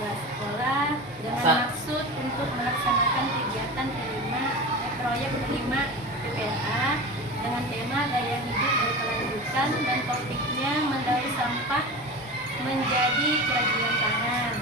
kepala sekolah dengan maksud untuk melaksanakan kegiatan proyek 5 PPLA dengan tema gaya hidup berkelanjutan dan topiknya mendaur sampah menjadi kerajinan tangan.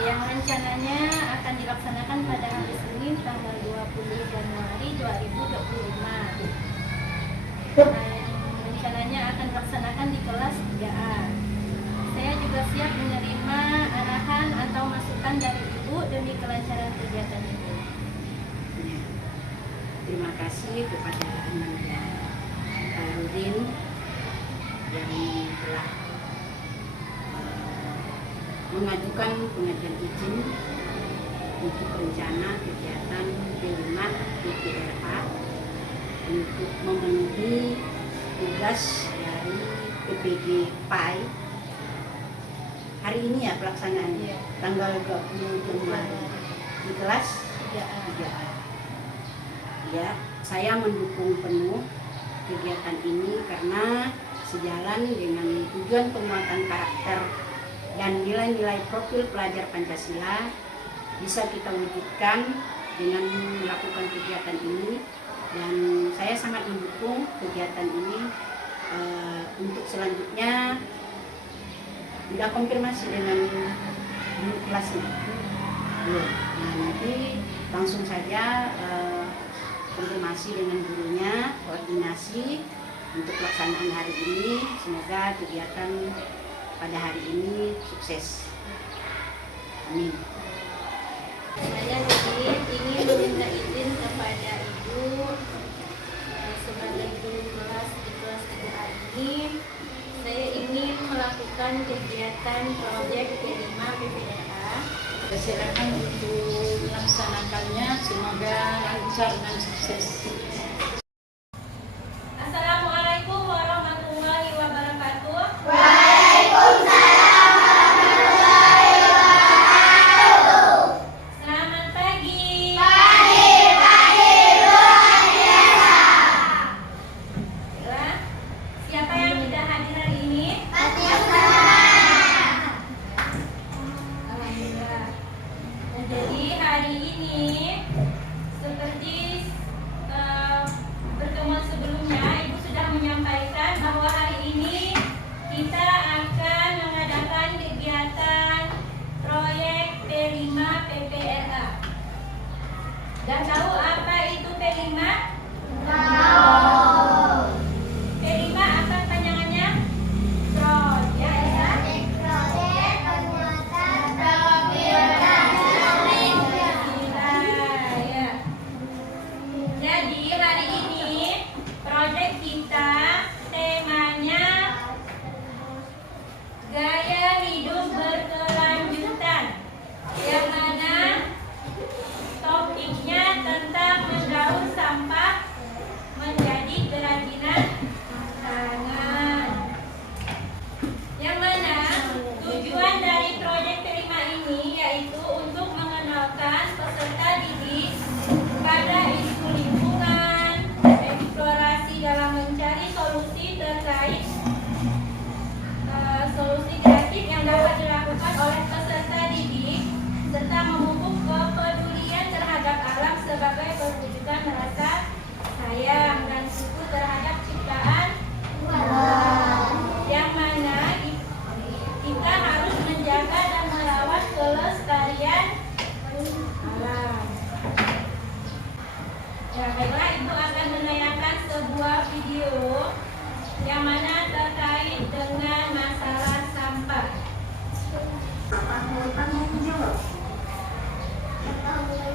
Yang rencananya akan dilaksanakan pada hari Senin tanggal 20 Januari 2025. Yang rencananya akan dilaksanakan di kelas 3A. Saya juga siap menerima arahan atau masukan dari Ibu demi kelancaran kegiatan itu. Terima kasih kepada Ananda Rudin yang telah mengajukan pengajuan izin untuk rencana kegiatan P5 PPLA untuk memenuhi tugas dari PPG PAI hari ini ya pelaksanaannya tanggal 20 Januari di kelas 3A. Ya, saya mendukung penuh kegiatan ini karena sejalan dengan tujuan penguatan karakter dan nilai-nilai profil pelajar Pancasila bisa kita wujudkan dengan melakukan kegiatan ini, dan saya sangat mendukung kegiatan ini. Untuk selanjutnya sudah konfirmasi dengan guru kelasnya. Nah, nanti langsung saja konfirmasi dengan gurunya, koordinasi untuk pelaksanaan hari ini. Semoga kegiatan pada hari ini sukses. Amin. Saya ingin meminta izin kepada Ibu sebagai guru kelas di kelas 3A ini. Saya ingin melakukan kegiatan proyek P5 PPLA. Silakan untuk melaksanakannya, semoga lancar dan sukses. Assalamualaikum warahmatullahi wabarakatuh. Waalaikumsalam warahmatullahi wabarakatuh. Selamat pagi. Pagi luar biasa. Baiklah, siapa yang tidak hadir hari ini? Alhamdulillah. Jadi hari ini seperti pertemuan sebelumnya, Ibu sudah menyampaikan bahwa hari ini kita akan mengadakan kegiatan proyek P5 PPLA. Dan tahu apa itu P5? P5 apa panjangannya? Proyek ya. Jadi hari ini proyek kita temanya gaya hidup berkelanjutan, yang mana topiknya tentang mendaur sampah menjadi kerajinan tangan. Yang mana tujuan dari proyek P5 ini yaitu untuk mengenalkan peserta didik pada isu lingkungan, eksplorasi dalam mencari solusi terkait solusi kreatif yang dapat dilakukan oleh peserta didik, serta memupuk kepedulian terhadap alam sebagai perwujudan rasa sayang dan syukur terhadap ciptaan Tuhan. Yang mana kita harus menjaga dan merawat kelestarian alam. Ya, baiklah, Ibu akan menayangkan sebuah video yang mana terkait dengan masalah sampah. Sampah bertanggung jawab.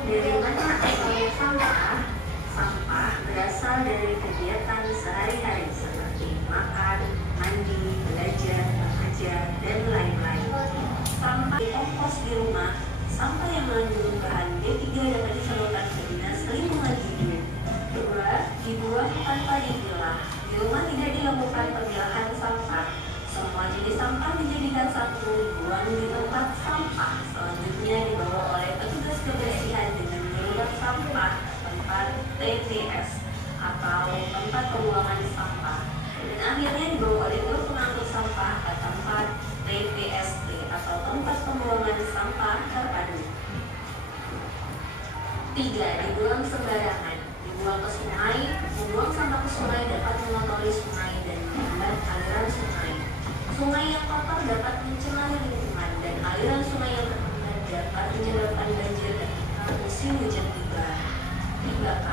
Dari mana asalnya sampah? Sampah berasal dari kegiatan sehari-hari seperti makan, mandi, belajar, bekerja, dan lain-lain. Sampah dikompos di rumah. Sampah yang mengandung bahan B3 dapat disalurkan ke dinas lingkungan hidup. Kedua, dibuang tanpa dipilah. Di rumah tidak dilakukan pemilahan sampah. Semua jenis sampah dijadikan satu, dibuang di tempat sampah. Selanjutnya dibawa oleh petugas kebersihan dengan gerobak sampah tempat TPS atau tempat pembuangan sampah. Dan akhirnya dibawa oleh truk pengangkut sampah ke tempat TPST atau tempat pembuangan sampah terpadu. 3. Dibuang sembarangan. Dibuang ke sungai. Membuang sampah ke sungai dapat mengotori sungai dan menghambat aliran sungai. Sungai yang kotor dapat mencemari lingkungan dan aliran sungai yang terhambat dapat menyebabkan banjir ketika musim hujan tiba. 3K.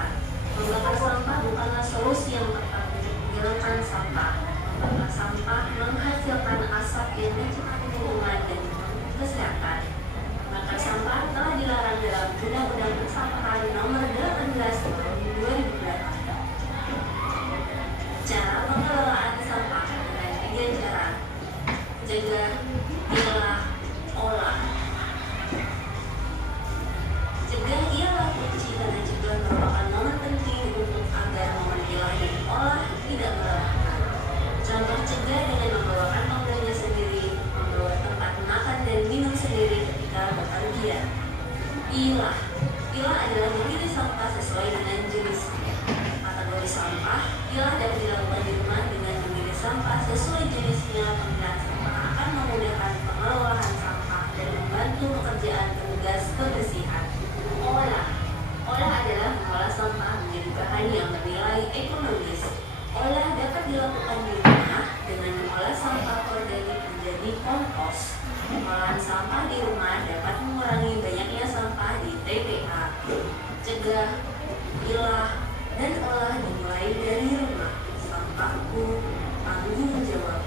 Membakar sampah bukanlah solusi yang tepat untuk menghilangkan sampah. Membakar sampah menghasilkan asap yang mencemari lingkungan dan mengganggu kesehatan. Membakar sampah telah dilarang dalam Undang-Undang Persampahan Nomor 18 Tahun 2008. Cara pengelolaan sampah dengan 3 cara. Cegah, pilah, olah. Cegah ialah kunci karena cegah merupakan momen penting untuk agar momen pilah dan olah tidak melelahkan. Contoh cegah dengan membawa kantong belanja sendiri, membawa tempat makan dan minum sendiri ketika bepergian. Pilah adalah memilih sampah sesuai dengan jenisnya. Kategori sampah, pilah dapat dilakukan di rumah dengan memilih sampah sesuai jenisnya. Pemilahan sampah akan memudahkan pengelolaan sampah dan membantu pekerjaan petugas kebersihan. Olah adalah mengolah sampah menjadi bahan yang bernilai ekonomis. Olah dapat dilakukan di rumah dengan mengolah sampah organik menjadi kompos. Pengolahan sampah di rumah dapat mengurangi banyaknya sampah di TPA. Cegah, pilah, dan olah dimulai dari rumah. Sampahku tanggung jawab.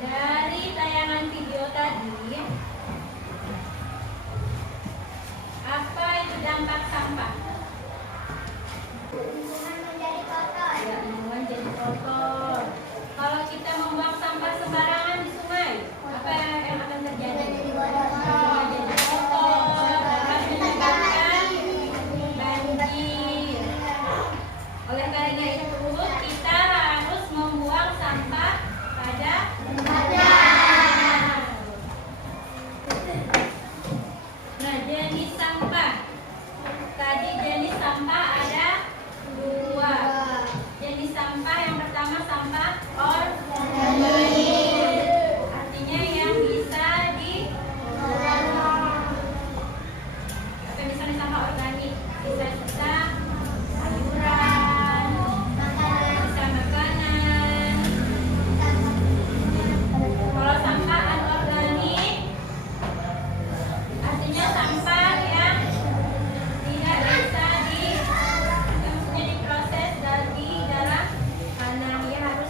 Dari tayangan video tadi, apa itu dampak sampah? Lingkungan menjadi kotor. Ya, lingkungan jadi kotor. Kalau kita membuang sampah sembarangan di sungai, apa yang akan terjadi? Jadi kotor. Jadi kotor, akan menyebabkan banjir. Oleh karena itu, kita harus membuang sampah pada Nah, jenis sampah. Tadi jenis sampah ada 2. Jenis sampah yang pertama sampah organik. Artinya yang bisa apa misalnya sampah organik? Bisa sayuran, bisa makanan. Kalau sampah anorganik artinya sampah yang tidak bisa maksudnya diproses dari dalam tanah, ya harus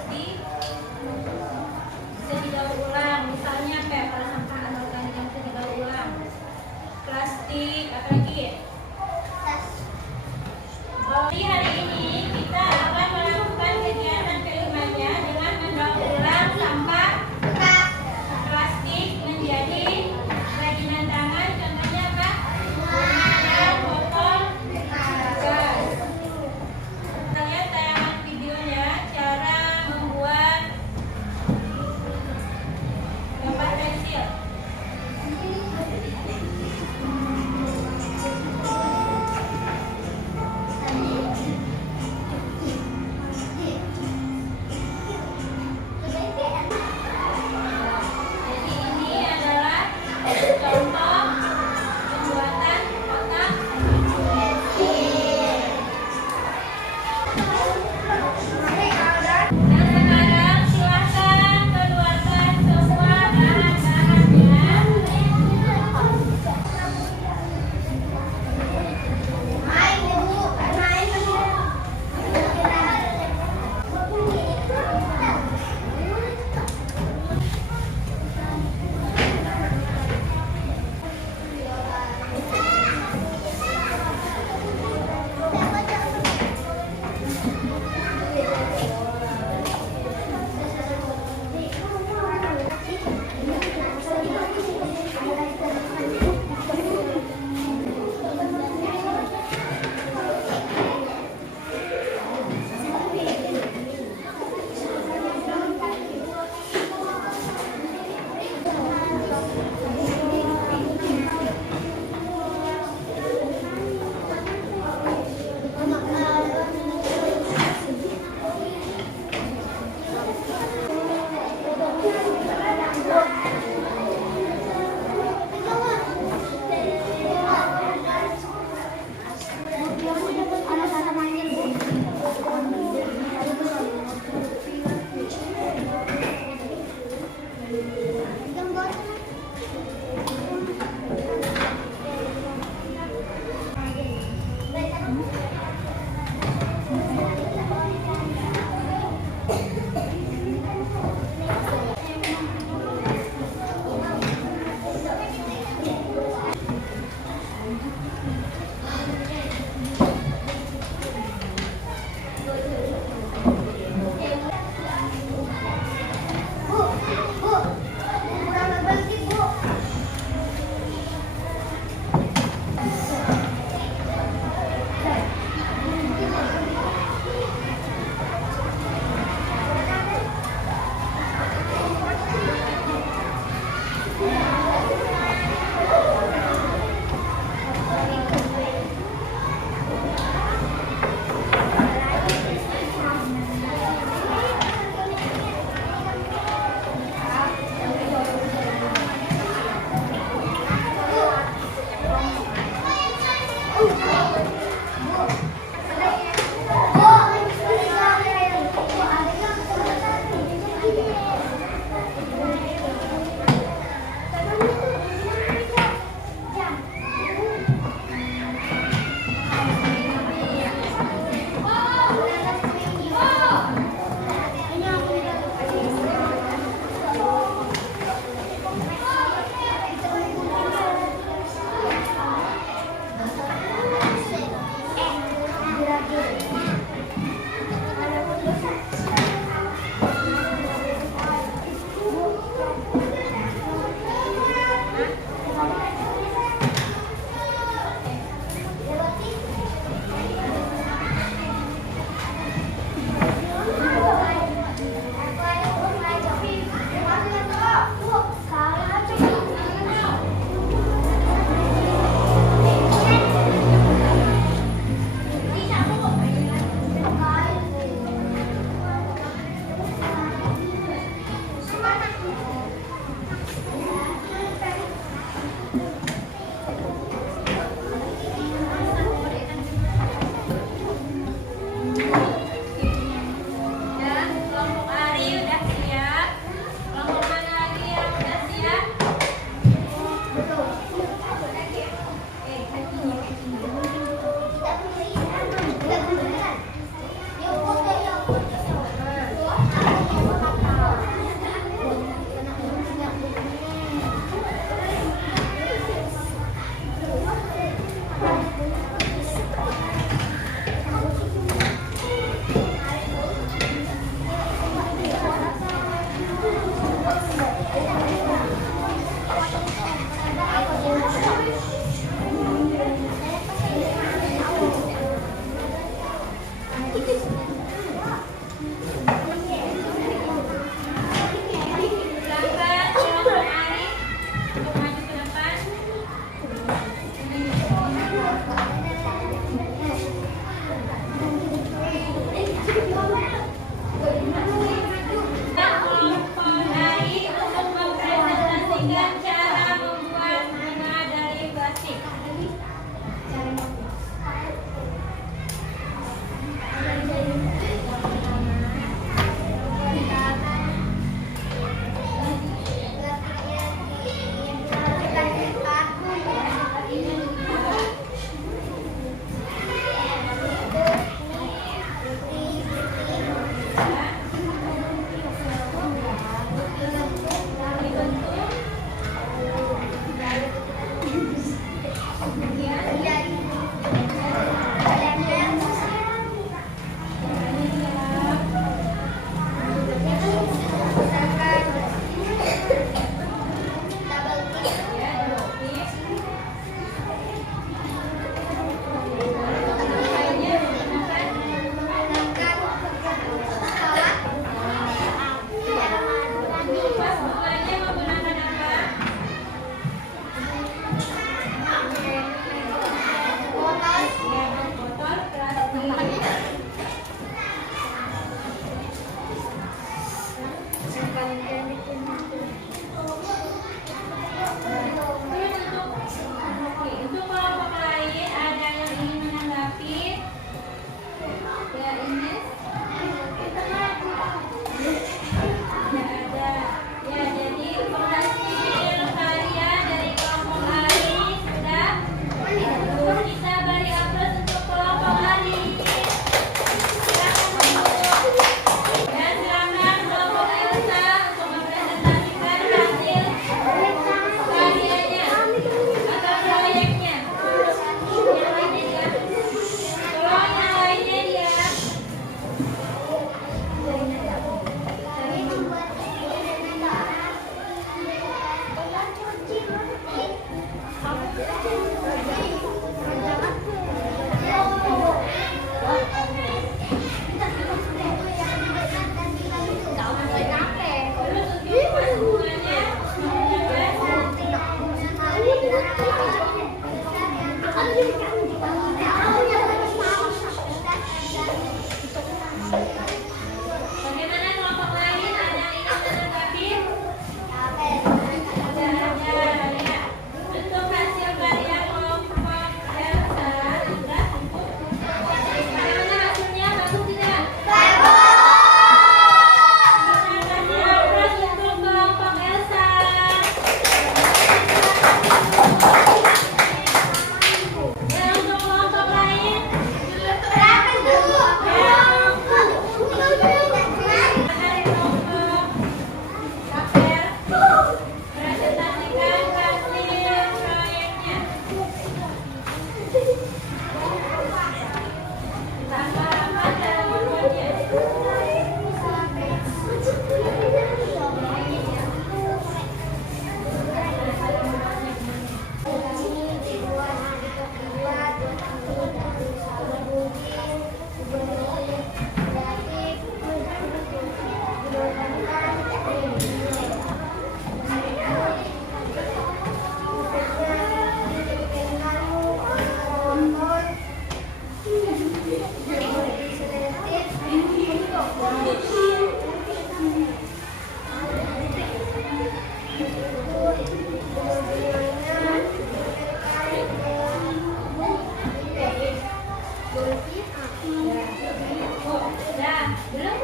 Dah, belum?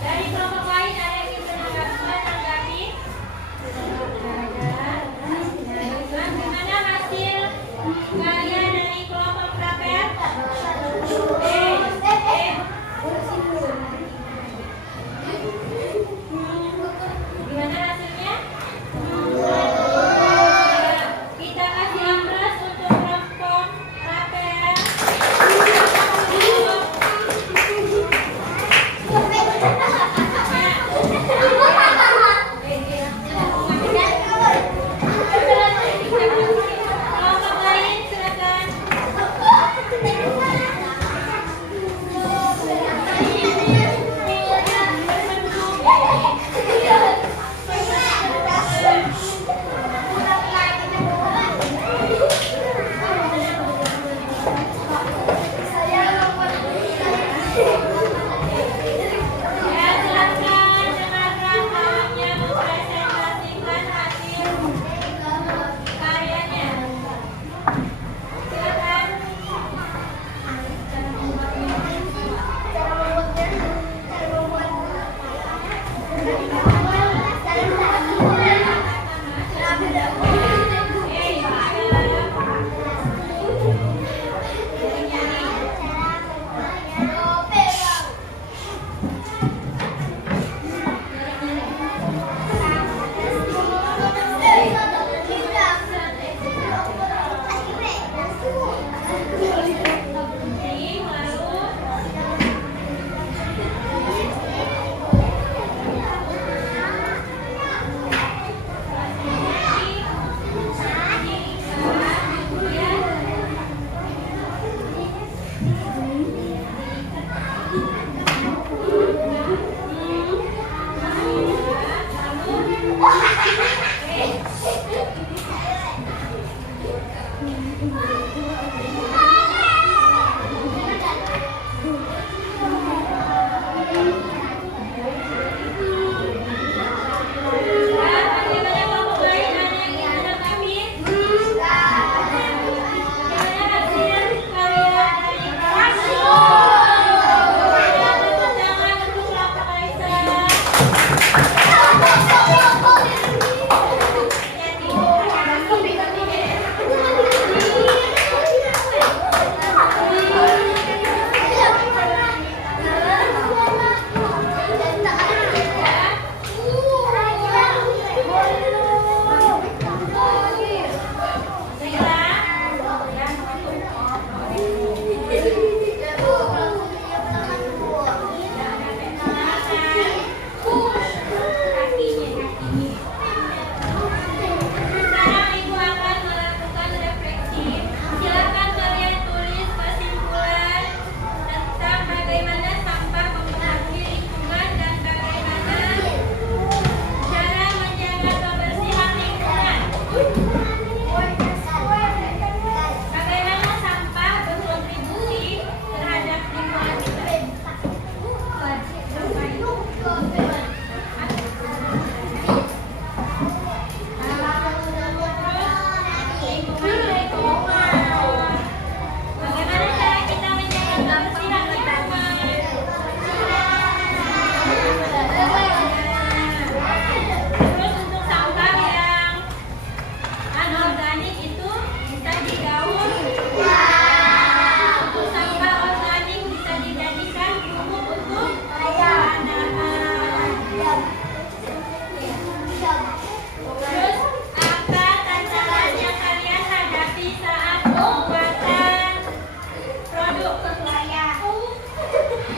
Dari kelompok lain ada yang ingin menanggapi? Gimana hasil karya dari kelompok Praper? Gimana hasilnya? Kita kasih aplaus untuk kelompok Praper. Kelompok lain silakan. Ya, silakan dengarkan kawannya mempresentasikan hasil karyanya. Silakan.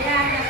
Ya.